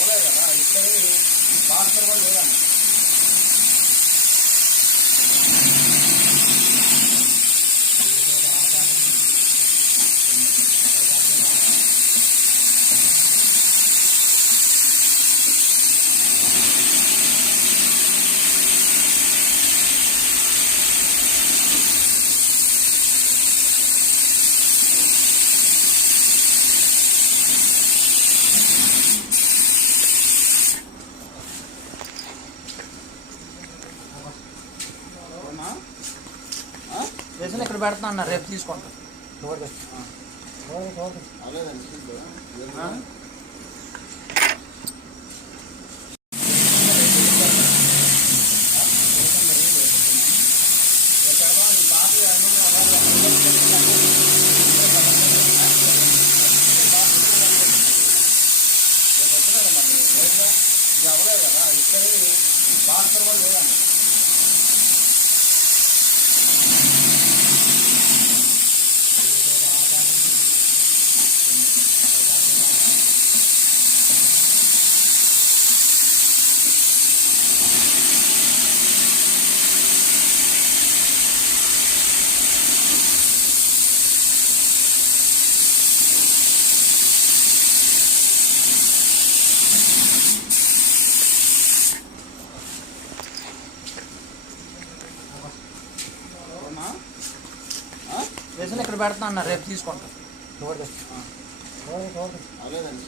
అవ్వలేదు కదా ఇక్కడ భాస్కర్ కూడా లేదండి. వేసిన ఇక్కడ పెడతా అన్నారు, రేపు తీసుకుంటా. అవ్వలేదు కదా ఇక్కడ భాస్కర్ కూడా లేదండి. వేసిన ఇక్కడ పెడతా అన్నారు, రేపు తీసుకుంటా. అలేదండి.